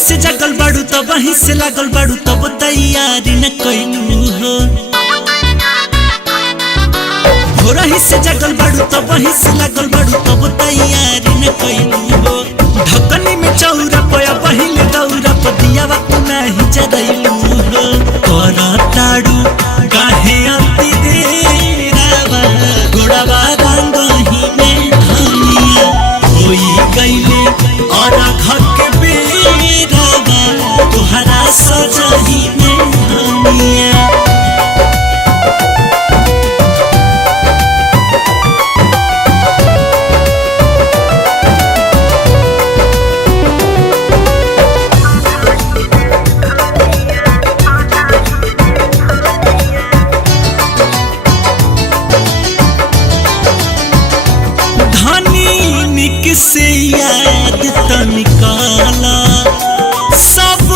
से जगल बाड़ू तो वहीं से लागल बाड़ू तब तैयारी न कैलू हो। भोरही से जगल बाड़ू तो वहीं से लागल बाड़ू तब तैयारी न कैलू हो। ढकनी में चौरा पया पहिले दौरा पतिया वक्त नहीं जरैलू हो। करताड़ू काहे अति देरावा गोड़ावा रंगही में धनिया होई गईले और घर के बेरावा तुहरा सजही में धनिया। से याद त निकाला सब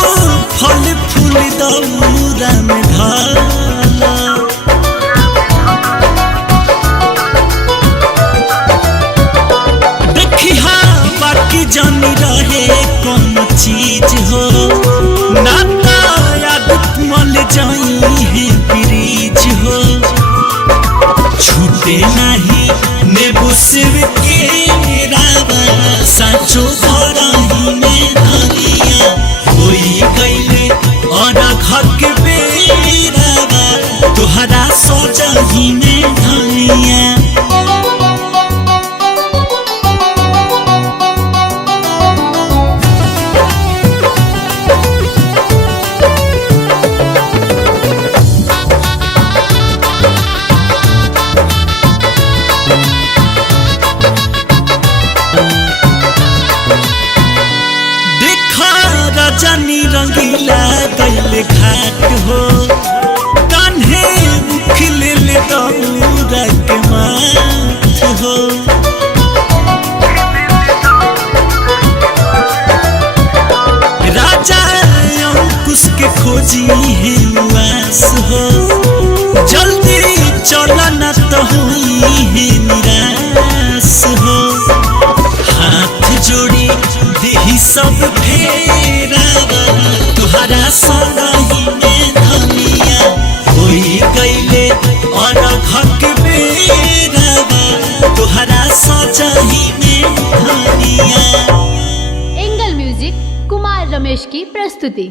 फल फूल दौरा में ढाला। देखी हाँ बाकी जानी रहे कौन चीज हो ना आदत मल जाई है ब्रिज हो। छूटे नहीं नेबू सेब के साचो भरही में धनिया होई गईले और घर के बेरावा तुहरा सजही में धनिया। रजनी रंगीला गईले घाट हो कान्हे उखिले ले दौरा के माथ हो। राजा अंकुश के खोजी है उआस हो जल्दी चला न तो हुई है निराश हो। हाथ जोड़ी देही सब फेरावा तुहरा सजही में धनिया होई गईले और घर के बेरावा तुहरा सजही में धनिया। एंगल म्यूजिक कुमार रमेश की प्रस्तुति।